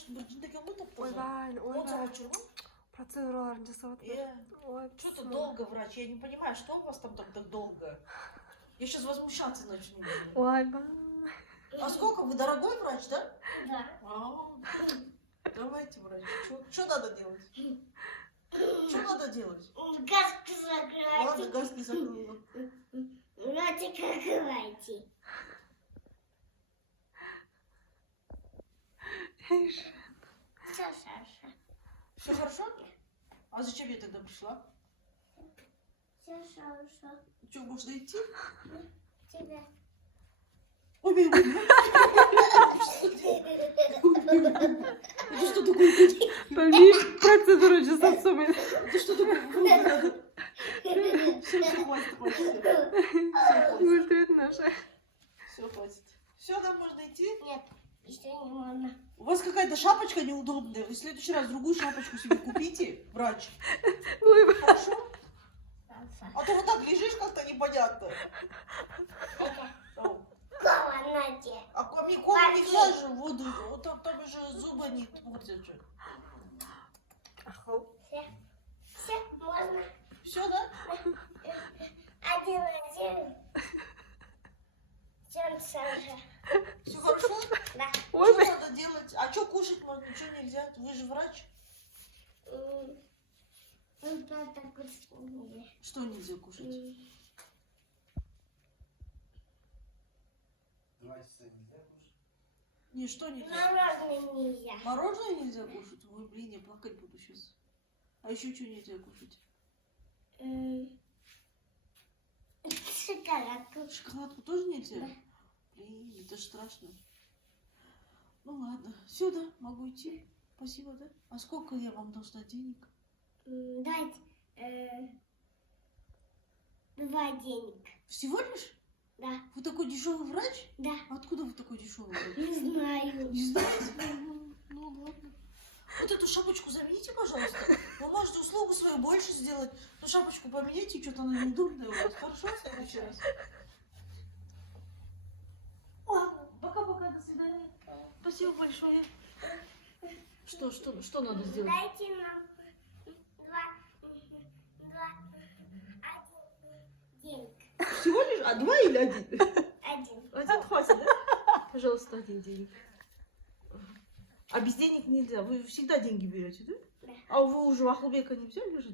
врачтың бір түнде ұмытып ойбай, отыр. процедураларын жасап жатыр. Что-то долго, врач. Я не понимаю, что у вас там так долго. Я сейчас возмущаться начну. Ойбай. А сколько? Вы дорогой врач, да? Да. Давайте, врач. Что надо делать? Что надо делать? Газ закрывайте. Ладно, газ не закрыла. Ротик закрывайте. Все, Саша. Все хорошо? А зачем я тогда пришла? Все, Саша. Что, можно идти? Тебя. Ой, ой, ой. Это что такое? Білмеймін, процедура жасап сонымен. Это что такое? Все, хватит. Өлтіреді наша. Все, хватит. Все, нам можно идти? Нет, еще не можно. У вас какая-то шапочка неудобная. Вы в следующий раз другую шапочку себе купите, врач. Ойбай. Хорошо? Саша. А то вот так лежишь как-то непонятно. Это комнате. А кому нельзя же воду, вот там же зубы не портят же. Все, можно. Все, да? Один. Все, Саша. Все хорошо? Да. Что Ойбай. надо делать? А что кушать можно? Ничего нельзя? Вы же врач. Ну, да, так вот. Что нельзя кушать? 2 часа нельзя кушать? Не, что нельзя? Мороженое нельзя. Мороженое нельзя кушать? Ой, блин, я плакать буду сейчас. А еще что нельзя кушать? Шоколадку. Шоколадку тоже нельзя? Блин, это ж страшно. Ну ладно. Все, да, могу идти. Спасибо, да? А сколько я вам должна денег? Дать 2 денег. Всего лишь? Да. Вы такой дешевый врач? Да. Откуда вы такой дешевый врач? Не знаю. Не знаете? Ну ладно. Вот эту шапочку замените, пожалуйста. Вы можете услугу свою больше сделать. Но шапочку поменяйте, что-то она неудобная у вас. Хорошо, в следующий раз. Пока-пока, до свидания. Спасибо большое. Что надо сделать? Дайте нам 1 денег. Всего лишь? А 2 или 1? 1. Один хватит, да? Пожалуйста, 1 денег. А без денег нельзя. Вы всегда деньги берете, да? Да. А вы уже у Ахлбека не взяли же